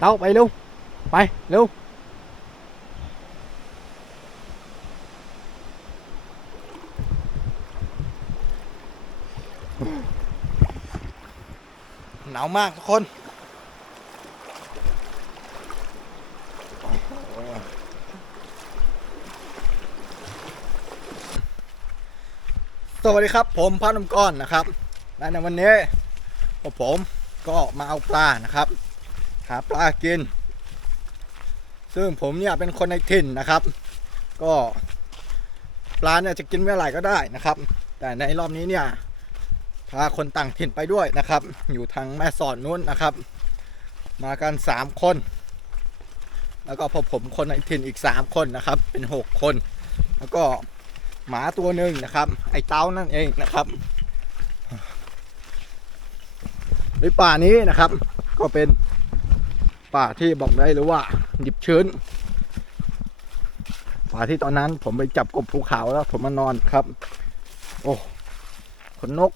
เต้าไปเร็ว ไปเร็วหนาวมากทุกคนสวัสดีครับ ผมพระนมก้อนนะครับและในวันนี้ผมก็มาเอาปลานะครับ หาปลากิน ซึ่งผมเนี่ยเป็นคนในถิ่นนะครับ ก็ปลาเนี่ยจะกินเมื่อไหร่ก็ได้นะครับ แต่ในรอบนี้เนี่ยพาคนต่างถิ่นไปด้วยนะครับ อยู่ทางแม่สอดนู้นนะครับ มากัน 3 คน แล้วก็พอผมคนในถิ่นอีก 3 คนนะครับ เป็น 6 คน แล้วก็หมาตัวหนึ่งนะครับ ไอ้เต้านั่นเองนะครับในป่านี้นะครับ ก็เป็น ป่าที่บอกได้เลยว่าดิบชื้น ป่าที่ตอนนั้นผมไปจับกบภูเขาแล้ว ผมมานอนครับ โอ้ขนนก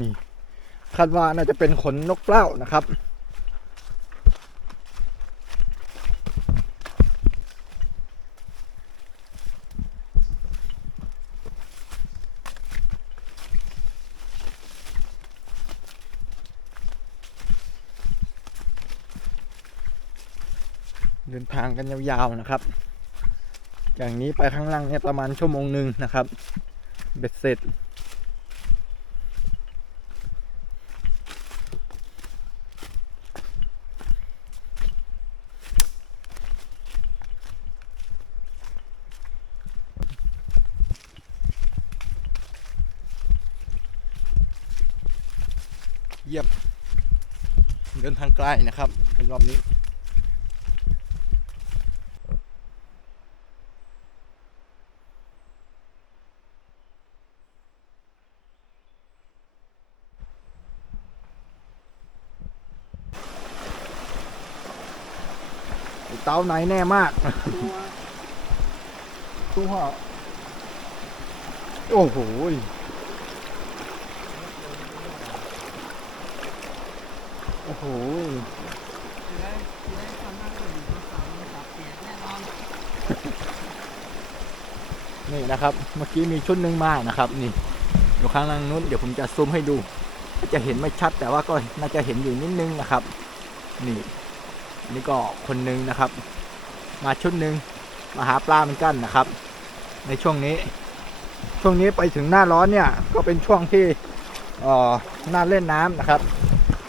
นี่คาดว่าน่าจะเป็นขนนกเปล่านะครับ เดินทางกันยาวๆนะครับจากนี้ไปข้างล่างเนี่ยประมาณชั่วโมงหนึ่งนะครับ เบ็ดเสร็จ เยี่ยม เดินทางไกลนะครับในรอบนี้าไหนแน่มากตู้ห่อโอ้โหยโอ้โหยนี่นะครับ เมื่อกี้มีชุดหนึ่งมานะครับ นี่อยู่ข้างล่างนู้นเดี๋ยวผมจะซูมให้ดู จะเห็นไม่ชัดแต่ว่าก็น่าจะเห็นอยู่นิดนึงนะครับ นี่อั นนี้ก็คนหนึ่งนะครับ มาชุดหนึ่งมาหาปลาเหมือนกันนะครับ ในช่วงนี้ ช่วงนี้ไปถึงหน้าร้อนเนี่ยก็เป็นช่วงที่ออน่าเล่นน้ำนะครับ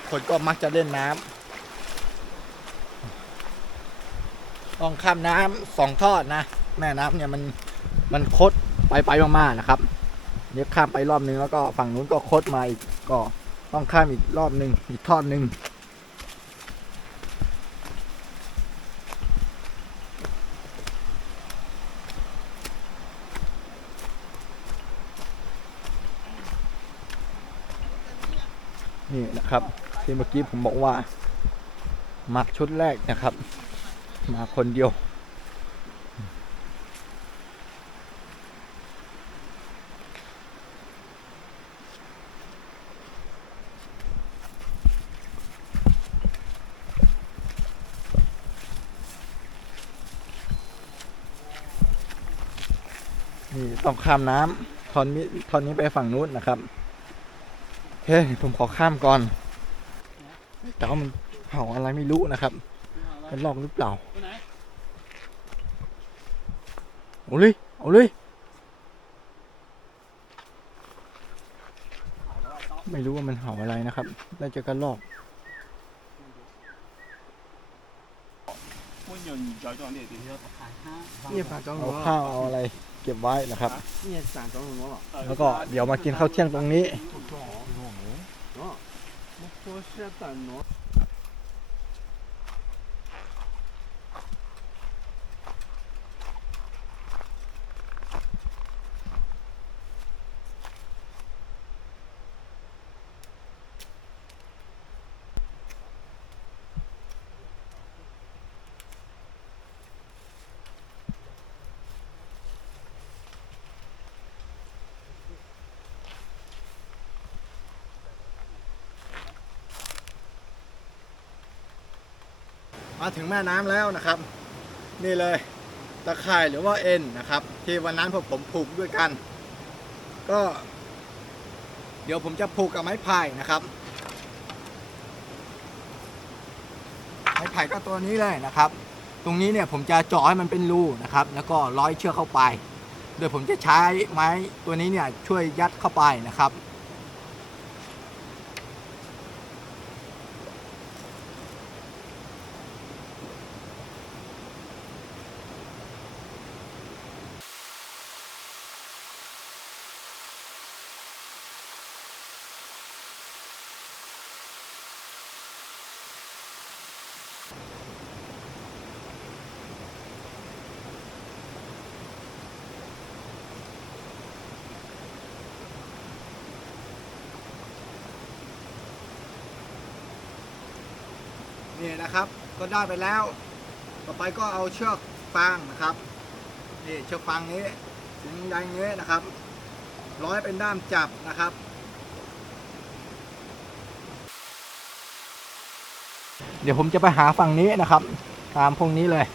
คนก็มักจะเล่นน้ำต้องข้ามน้ำสองทอดนะ แม่น้ำเนี่ยมันมันคดไปไปมากๆนะครับเนี่ยข้ามไปรอบนึงแล้วก็ฝั่งนู้นก็คดมาอีกก็ต้องข้ามอีกรอบหนึ่งอีกทอดหนึ่ง นะครับที่เมื่อกี้ผมบอกว่ามาชุดแรกนะครับ มาคนเดียว นี่ต้องข้ามน้ำทอนนี้ทอนนี้ไปฝั่งนู้นนะครับ เฮ้ยผมขอข้ามก่อน แต่ว่ามันเห่าอะไรไม่รู้นะครับ มันลอกหรือเปล่าเอาเลยเอาเลย ไม่รู้ว่ามันเห่าอะไรนะครับ น่าจะกระลอกเอาข้าวเอาอะไร เก็บไว้นะครับ แล้วก็เดี๋ยวมากินข้าวเที่ยงตรงนี้ な。もうこうしちゃったの？ มาถึงแม่น้ำแล้วนะครับ นี่เลยตะข่ายหรือว่าเอ็นนะครับ ที่วันนั้นพวกผมผูกด้วยกัน ก็ เดี๋ยวผมจะผูกกับไม้ไผ่นะครับ ไม้ไผ่ก็ตัวนี้เลยนะครับ ตรงนี้เนี่ยผมจะเจาะให้มันเป็นรูนะครับ แล้วก็ร้อยเชือกเข้าไป โดยผมจะใช้ไม้ตัวนี้เนี่ยช่วยยัดเข้าไปนะครับ นี่นะครับ ก็ได้ไปแล้ว ต่อไปก็เอาเชือกฟางนะครับนี่เชือกฟางนี้ถึงใยนี้นะครับ ร้อยเป็นด้ามจับนะครับเดี๋ยวผมจะไปหาฝั่งนี้นะครับ ตามพวกนี้เลย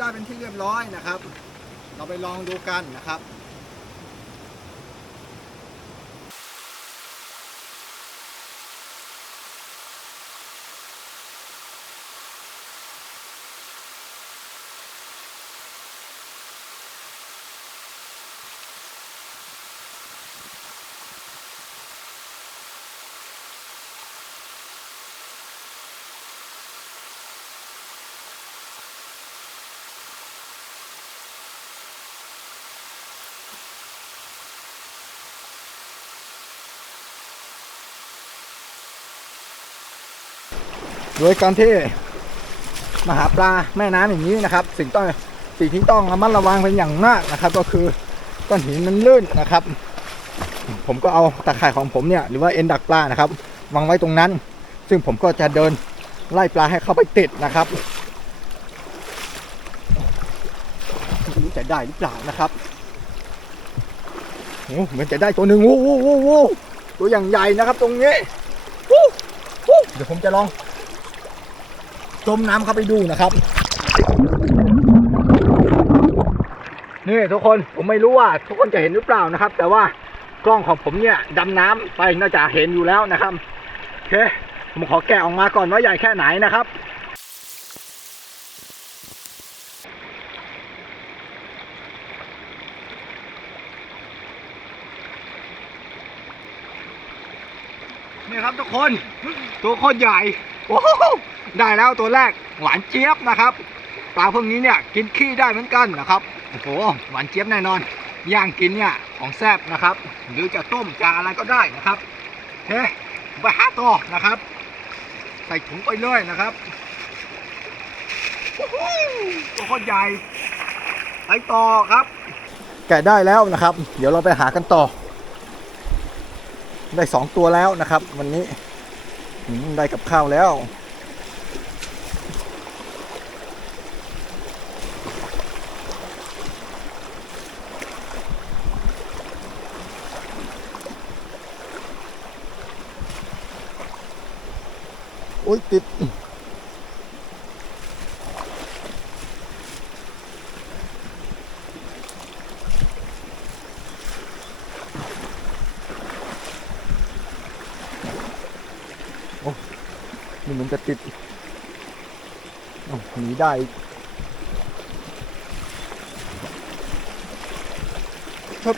ได้เป็นที่เรียบร้อยนะครับ เราไปลองดูกันนะครับ โดยการที่มาหาปลาแม่น้ำอย่างนี้นะครับ สิ่งต้องสิ่งที่ต้องระมัดระวังเป็นอย่างมากนะครับ ก็คือก้อนหินมันลื่นนะครับ ผมก็เอาตะข่ายของผมเนี่ยหรือว่าเอ็นดักปลานะครับวางไว้ตรงนั้น ซึ่งผมก็จะเดินไล่ปลาให้เข้าไปติดนะครับรู้จะได้หรือเปล่านะครับโอ้เหมือนจะได้ตัวหนึ่งโอ้โหโอ้ตัวอย่างใหญ่นะครับ ตรงนี้เดี๋ยวผมจะลอง จมน้ำเข้าไปดูนะครับนี่ทุกคนผมไม่รู้ว่าทุกคนจะเห็นหรือเปล่านะครับ แต่ว่ากล้องของผมเนี่ยดำน้ำไปน่าจะเห็นอยู่แล้วนะครับโอเคผมขอแกะออกมาก่อนว่าใหญ่แค่ไหนนะครับนี่ครับทุกคน ตัวโคตรใหญ่ โอ้โห ได้แล้วตัวแรกหวานเจี๊ยบนะครับปลาพวกนี้เนี่ยกินขี้ได้เหมือนกันนะครับโอ้โหหวานเจี๊ยบแน่นอน ย่างกินเนี่ยของแซ่บนะครับ หรือจะต้มจะอะไรก็ได้นะครับเฮ้ไปหาต่อนะครับ ใส่ถุงไปเลยนะครับโอ้โหตัวคตรใหญ่ไปต่อครับ แกะได้แล้วนะครับ เดี๋ยวเราไปหากันต่อ ได้สองตัวแล้วนะครับ วันนี้ได้กับข้าวแล้ว โอ๊ยติดโอ้มันเหมือนจะติดหนีได้ครับ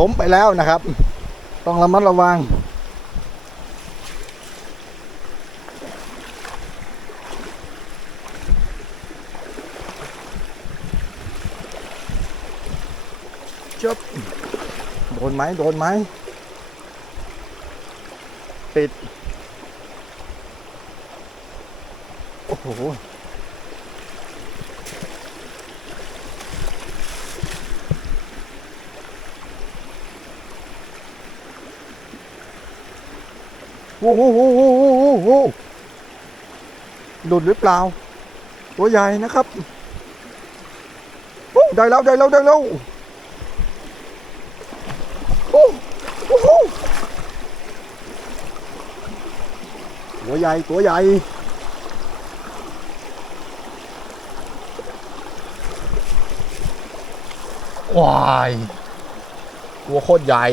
ล้มไปแล้วนะครับ ต้องระมัดระวัง จบ โดนไหมโดนไหมติด โอ้โห โอ้โหโอ้โหโอ้โหโอ้โหหลุดหรือเปล่า ตัวใหญ่นะครับโอ้ได้แล้วได้แล้วได้แล้วโอ้โอ้โหตัวใหญ่ตัวใหญ่ว้ายตัวโคตรใหญ่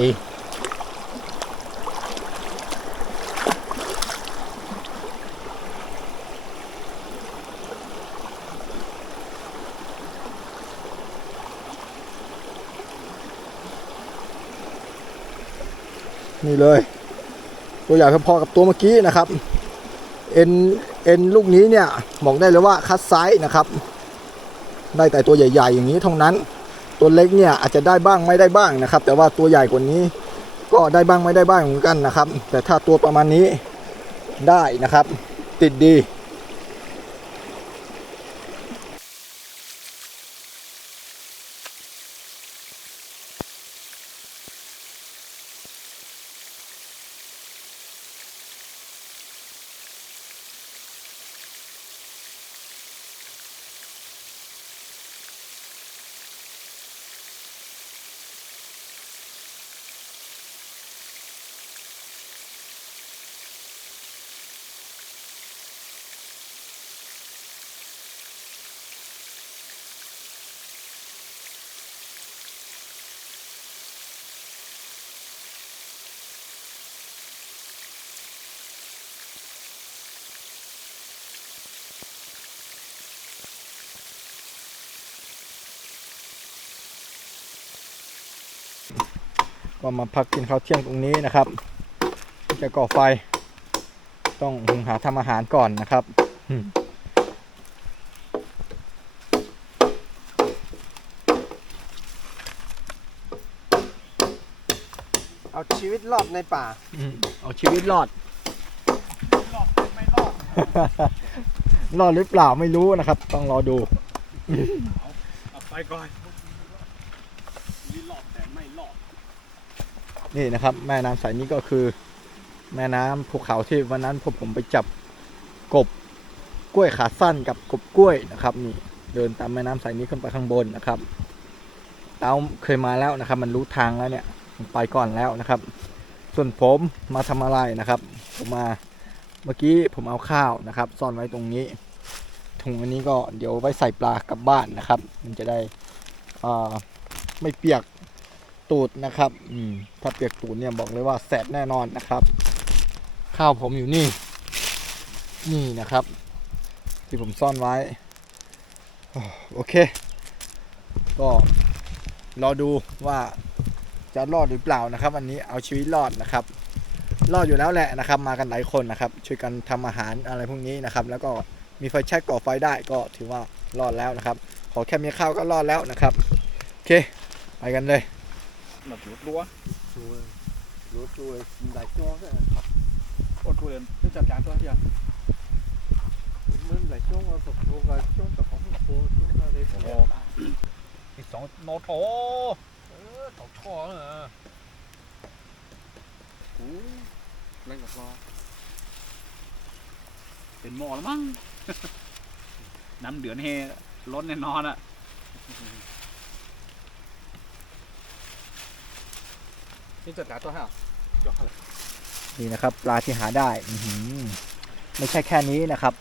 นี่เลย ตัวใหญ่พอๆกับตัวเมื่อกี้นะครับเอ็นเอ็นลูกนี้เนี่ยบอกได้เลยว่าคัดไซส์นะครับ ได้แต่ตัวใหญ่ๆ อย่างนี้เท่านั้น ตัวเล็กเนี่ยอาจจะได้บ้างไม่ได้บ้างนะครับ แต่ว่าตัวใหญ่กว่านี้ก็ได้บ้างไม่ได้บ้างเหมือนกันนะครับ แต่ถ้าตัวประมาณนี้ได้นะครับ ติดดี ก็มาพักกินข้าวเที่ยงตรงนี้นะครับจะก่อไฟ ต้องหุงหาทำอาหารก่อนนะครับอืมเอาชีวิตรอดในป่าอืมเอาชีวิตรอด รอดไม่รอด รอดหรือเปล่าไม่รู้นะครับ ต้องรอดู เอาไปก่อนชีวิตรอดแต่ไม่รอด นี่นะครับ แม่น้ำสายนี้ก็คือ แม่น้ำภูเขาที่วันนั้นพวกผมไปจับกบกล้วยขาสั้นกับกบกล้วยนะครับ นี่เดินตามแม่น้ำสายนี้ขึ้นไปข้างบนนะครับเต้าเคยมาแล้วนะครับ มันรู้ทางแล้วเนี่ยไปก่อนแล้วนะครับ ส่วนผมมาทำอะไรนะครับ ผมมาเมื่อกี้ผมเอาข้าวนะครับ ซ่อนไว้ตรงนี้ถุงอันนี้ก็เดี๋ยวไว้ใส่ปลากลับบ้านนะครับ มันจะได้ไม่เปียก ตูดนะครับ อืม ถ้าเปียกตูดเนี่ยบอกเลยว่าแสบแน่นอนนะครับ ข้าวผมอยู่นี่ นี่นะครับ ที่ผมซ่อนไว้ โอเค ก็รอดูว่าจะรอดหรือเปล่านะครับวันนี้เอาชีวิตรอดนะครับ รอดอยู่แล้วแหละนะครับ มากันหลายคนนะครับ ช่วยกันทำอาหารอะไรพวกนี้นะครับ แล้วก็มีไฟแช็กก่อไฟได้ก็ถือว่ารอดแล้วนะครับ ขอแค่มีข้าวก็รอดแล้วนะครับ โอเค ไปกันเลย แบบรถรั้ว rút rồi đại cho cái อดทุเรียนเพื่อจัดการตัวเดียว mình đại cho nó thuộc thuộc là cho tập phóng của chúng ta đây โอ้อีกสองโนโถเออตกท่อเหรอ cũ lên gặp lo เป็นหมอแล้วมั้งน้ำเดือนเฮล้นแน่นอนอะ นี่จัดกาตัวให้เหรอจดให้นี่นะครับปลาที่หาได้อืไม่ใช่แค่นี้นะครับ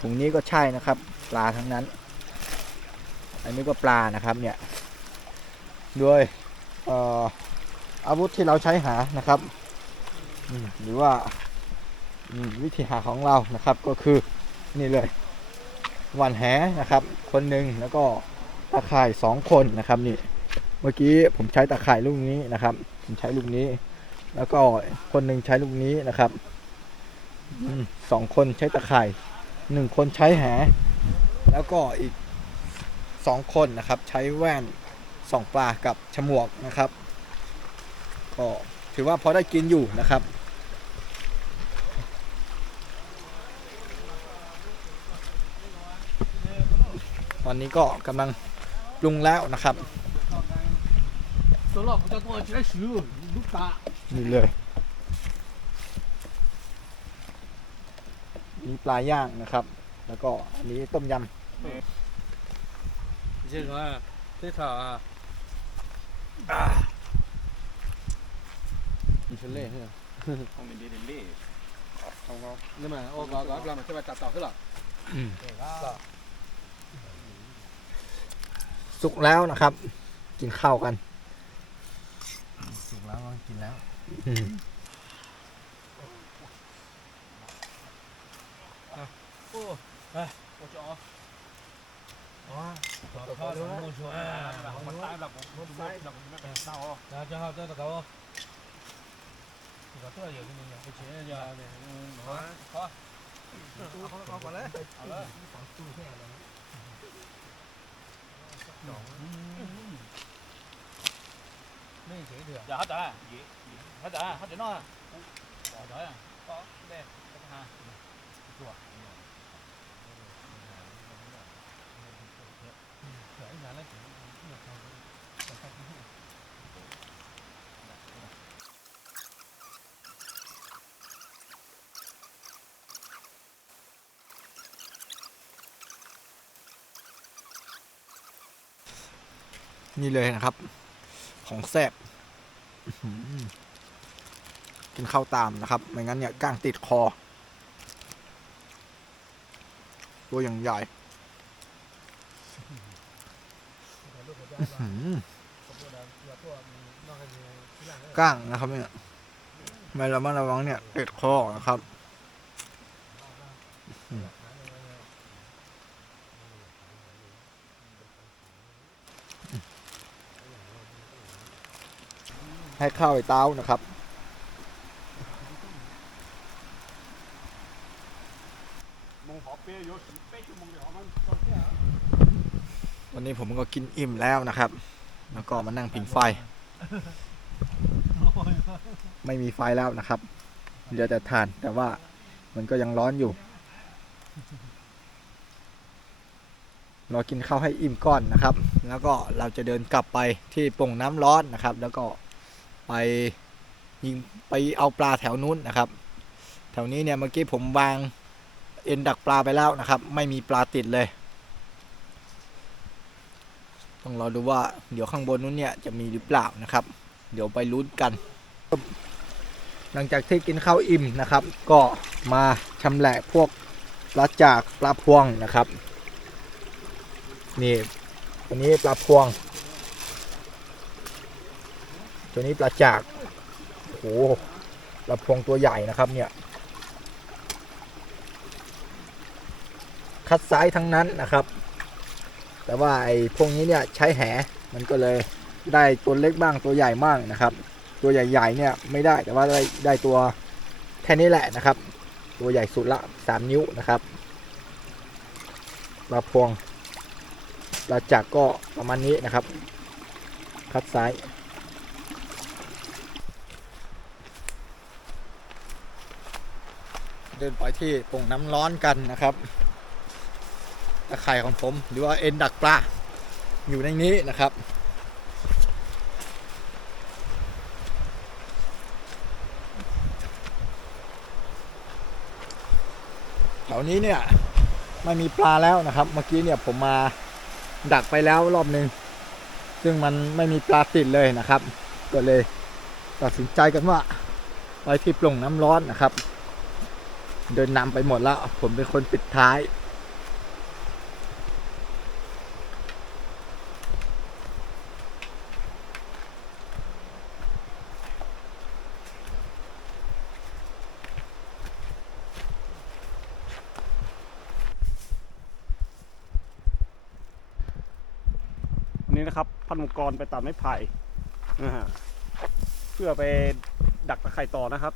ถุงนี้ก็ใช่นะครับ ปลาทั้งนั้น อันนี้ก็ปลานะครับเนี่ยด้วยอออาวุธที่เราใช้หานะครับหรือว่าวิธีหาของเรานะครับก็คือนี่เลยหวันแหนะครับ คนหนึ่งแล้วก็ตะข่ายสองคนนะครับนี่ เมื่อกี้ผมใช้ตะข่ายลูกนี้นะครับ ผมใช้ลูกนี้ แล้วก็คนหนึ่งใช้ลูกนี้นะครับสองคนใช้ตะข่ายหนึ่งคนใช้แห แล้วก็อีกสองคนนะครับ ใช้แว่นส่องปลากับฉมวกนะครับ ก็ถือว่าพอได้กินอยู่นะครับตอนนี้ก็กำลังปรุงแล้วนะครับ 走了，不叫多几来手，路大。 นี่เลย มีปลาย่างนะครับ แล้วก็อันนี้ต้มย 你这个这套啊，你是累是吧？后面有点累。好高，那么我搞搞，那么这边打打去了。 ำสุกแล้วนะครับ กินข้าวกัน แล้วลองกินแล้วโอ้เฮ้ยโอ้จออ๋อเขาดูมูชัวร์มันตายหลับผมดูหลับผมไม่เป็นเศร้าอ๋อแล้วจะเข้าเจ้าตะเขาตัวตัวเดียวที่มึเนี่ยไปเชื่อเดียวเนี่ยพอพอตู้เขาเอาก่อนเลยเอาเลยสองตู้แค่เลยหนอง 没谁的。 dạ hết rồi hết rồi hết rồi nó bỏ rồi có đây ha Đấy, nhà lấy kiểu- kiểu- kiểu- kiểu- นี่เลยนะครับ ของแซ่บอื้อหือ กินข้าวตามนะครับ ไม่งั้นเนี่ยก้างติดคอ ตัวอย่างใหญ่อื้อหือก้างนะครับเนี่ย ไม่ระมัดระวังเนี่ยติดคอนะครับ ให้ข้าวไอ้เต้านะครับ วันนี้ผมก็กินอิ่มแล้วนะครับ แล้วก็มานั่งผิงไฟ ไม่มีไฟแล้วนะครับเหลือแต่ถ่าน แต่ว่ามันก็ยังร้อนอยู่ เรากินข้าวให้อิ่มก่อนนะครับ แล้วก็เราจะเดินกลับไปที่ป่งน้ำร้อนนะครับ แล้วก็ ไปยิงไปเอาปลาแถวนู้นนะครับ แถวนี้เนี่ยเมื่อกี้ผมวางเอ็นดักปลาไปแล้วนะครับ ไม่มีปลาติดเลย ต้องรอดูว่าเดี๋ยวข้างบนนู้นเนี่ยจะมีหรือเปล่านะครับ เดี๋ยวไปลุ้นกัน หลังจากที่กินข้าวอิ่มนะครับ ก็มาชำแหละพวกปลาจากปลาพวงนะครับ นี่ตัวนี้ปลาพวง ตัวนี้ปลาจากโอ้โหปลาพงตัวใหญ่นะครับเนี่ย คัดไซส์ทั้งนั้นนะครับ แต่ว่าไอ้พวกนี้เนี่ยใช้แหมันก็เลยได้ตัวเล็กบ้างตัวใหญ่บ้างนะครับ ตัวใหญ่ๆเนี่ยไม่ได้แต่ว่าได้ได้ตัวแค่นี้แหละนะครับ ตัวใหญ่สุดละสามนิ้วนะครับปลาพวงปลาจักก็ประมาณนี้นะครับ คัดซ้า เดินไปที่โป่งน้ำร้อนกันนะครับตะไคร่ของผมหรือว่าเอ็นดักปลาอยู่ในนี้นะครับแถวนี้เนี่ยไม่มีปลาแล้วนะครับ เมื่อกี้เนี่ยผมมาดักไปแล้วรอบหนึ่งซึ่งมันไม่มีปลาติดเลยนะครับ ก็เลยตัดสินใจกันว่าไปที่ปร่งน้ำร้อนนะครับ เดินนำไปหมดแล้ว ผมเป็นคนปิดท้าย นี่นะครับ พันมังกรไปตัดไม้ไผ่เพื่อไปดักตะไคร่ต่อนะครับ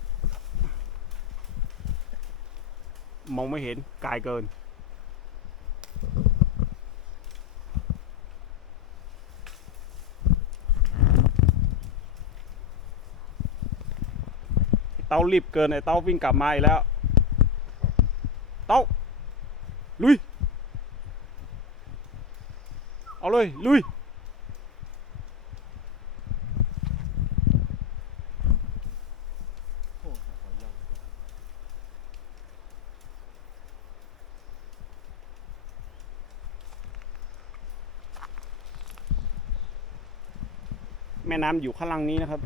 มองไม่เห็นไกลเกิน เต้ารีบเกินไอ้เต้าวิ่งกลับมาอีกแล้ว เต้า ลุย เอาเลย ลุย แม่ น้ำอยู่ข้างล่างนี้นะครับ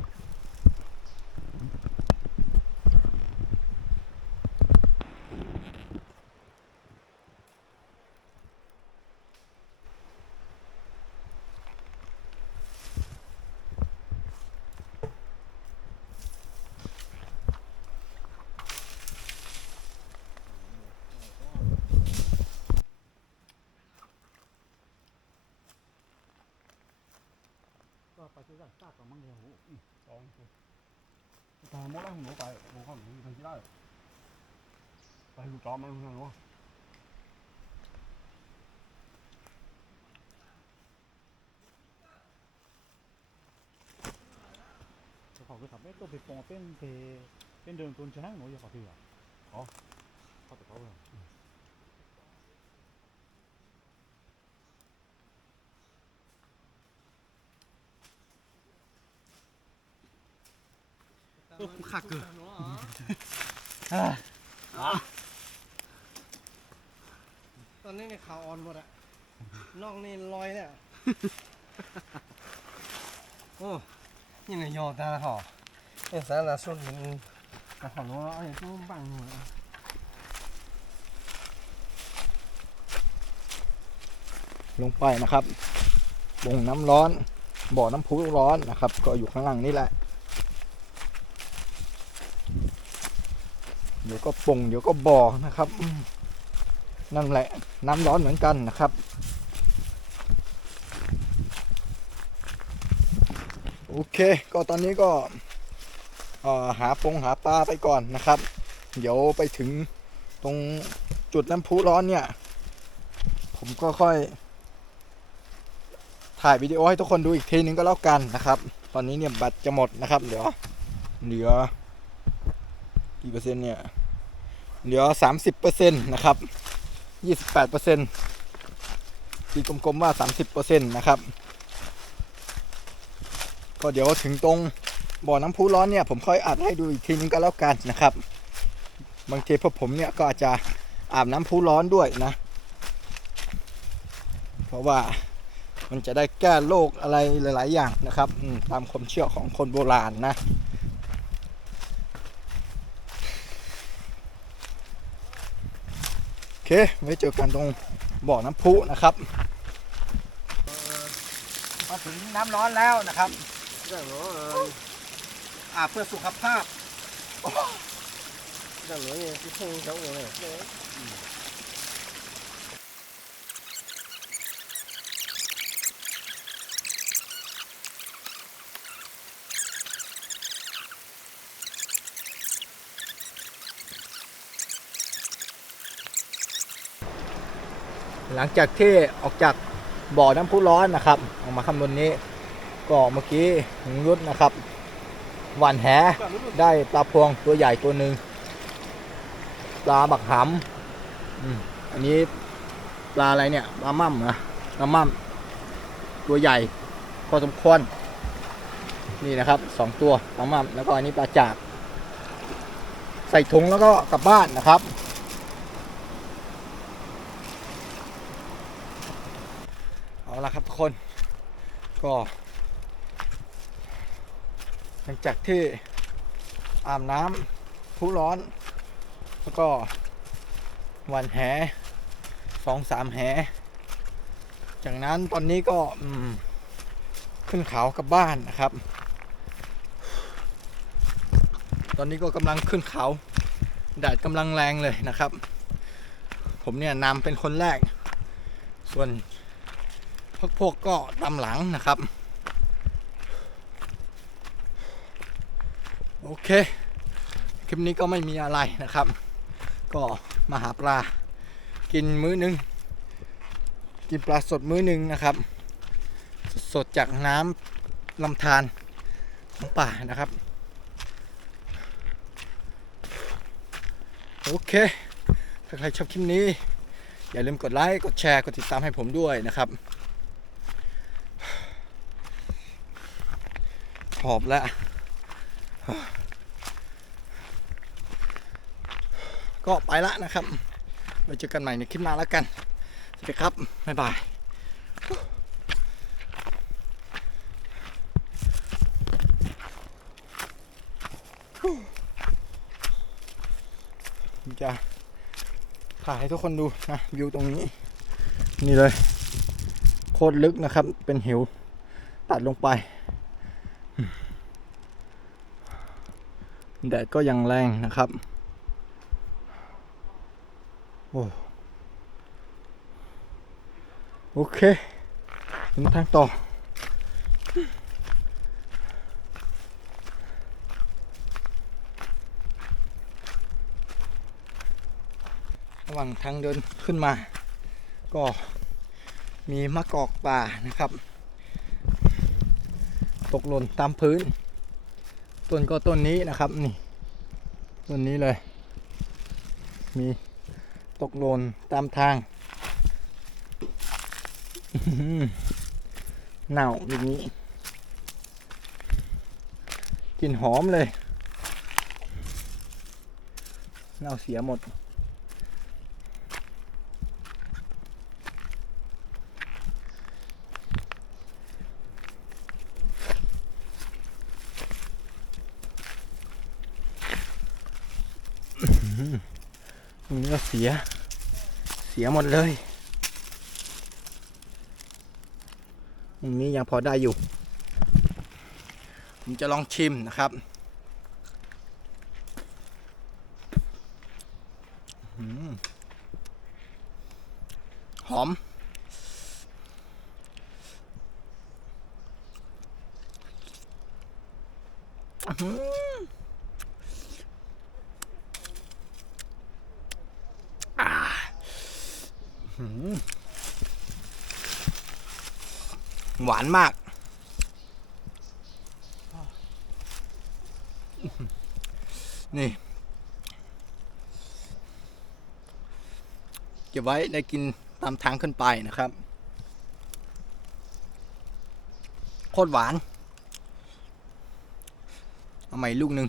ก็ไปที่ร้านซากกับมังเดียวสองทางมดแล้วหนูไปหนูเข้าหนูทางที่ได้ไปดูจอมันทางนู้นเขาคือทำให้ตัวไปปองเป็นเพเป็นเดินต้นช้างหนูอย่าขอถืออ๋อเขาแต่เขาเลยขักเกินตอนนี้ในข่าวออนหมดอะนอกนี่ลอยเนี่ย โอ้ยังไงยอตาหอเอ้สารสุดมันกระหอนว่าไอ้ตู้บังหัวลงไปนะครับบ่งน้ำร้อน บ่อน้ำพุร้อนนะครับ ก็อยู่ข้างล่างนี่แหละ ดี๋ยวก็ปงเดี๋ยวก็บ่อนะครับ นั่นแหละน้ำร้อนเหมือนกันนะครับโอเค ก็ตอนนี้ก็หาปงหาปลาไปก่อนนะครับ เดี๋ยวไปถึงตรงจุดน้ำพุร้อนเนี่ย ผมก็ค่อย ถ่ายวิดีโอให้ทุกคนดูอีกทีนึงก็แล้วกันนะครับ ตอนนี้เนี่ยแบตรจะหมดนะครับ เหลือเหลือกี่เปอร์เซ็นต์เนี่ย เหลือสามสิบเปอร์เซ็นต์นะครับยี่สิบแปดเปอร์เซ็นต์ตีกลมๆว่าสามสิบเปอร์เซ็นต์นะครับ ก็เดี๋ยวถึงตรงบ่อน้ำพุร้อนเนี่ยผมค่อยอัดให้ดูอีกทีนึงก็แล้วกันนะครับ บางทีพวกผมเนี่ยก็อาจจะอาบน้ำพุร้อนด้วยนะ เพราะว่ามันจะได้แก้โรคอะไรหลาย ๆ อย่างนะครับตามความเชื่อของคนโบราณนะ โอ เคไว้เจอกันตรงบ่อน้ำพุนะครับ มาถึงน้ำร้อนแล้วนะครับได้หรออาบเพื่อสุขภาพได้หรอเนี่ยที่ทุ่งเขาเลย หลังจากที่ออกจากบ่อน้ำพุร้อนนะครับ ออกมาคำนวณนี้ ก็เมื่อกี้หงยุทธนะครับหวานแหได้ปลาพวงตัวใหญ่ตัวหนึ่งปลาบักหำอืมอันนี้ปลาอะไรเนี่ยปลาม่ำนะปลาม่ำตัวใหญ่พอสมควรนี่นะครับสองตัวปลาม่ำแล้วก็อันนี้ปลาจาก ใส่ถุงแล้วก็กลับบ้านนะครับ เอาละครับทุกคน ก็ หลังจากที่อาบน้ำผู้ร้อน แล้วก็วันแหสองสามแห จากนั้นตอนนี้ก็ขึ้นเขากลับบ้านนะครับ ตอนนี้ก็กำลังขึ้นเขาแดดกำลังแรงเลยนะครับ ผมเนี่ยนำเป็นคนแรก ส่วน พักพวกก็ตามหลังนะครับ โอเค คลิปนี้ก็ไม่มีอะไรนะครับ ก็มาหาปลา กินมื้อนึง กินปลาสดมื้อนึงนะครับ สดจากน้ำลำธารของป่านะครับ โอเค ถ้าใครชอบคลิปนี้อย่าลืมกดไลค์ กดแชร์ กดติดตามให้ผมด้วยนะครับ หอบแล้ว ก็ไปละนะครับไว้เจอกันใหม่ในคลิปหน้าแล้วกัน สวัสดีครับ บ๊ายบายจะถ่ายให้ทุกคนดูนะวิวตรงนี้ นี่เลย โคตรลึกนะครับ เป็นหิว ตัดลงไป แดดก็ยังแรงนะครับ โอ้โอเคถึงทางต่อ ระหว่างทางเดินขึ้นมา ก็มีมะกอกป่านะครับ ตกหล่นตามพื้น ต้นก็ต้นนี้นะครับนี่ต้นนี้เลย มีตกหล่นตามทางอื้อหือเน่าอย่างนี้กลิ่นหอมเลยเน่าเสียหมด ตรงนี้ก็เสีย เสียหมดเลยตรงนี้ยังพอได้อยู่ ผมจะลองชิมนะครับอื้อหือหอม อื้อหือ หืม หวานมาก นี่ เก็บไว้ได้กินตามทางขึ้นไปนะครับ โคตรหวาน เอาใหม่ลูกหนึ่ง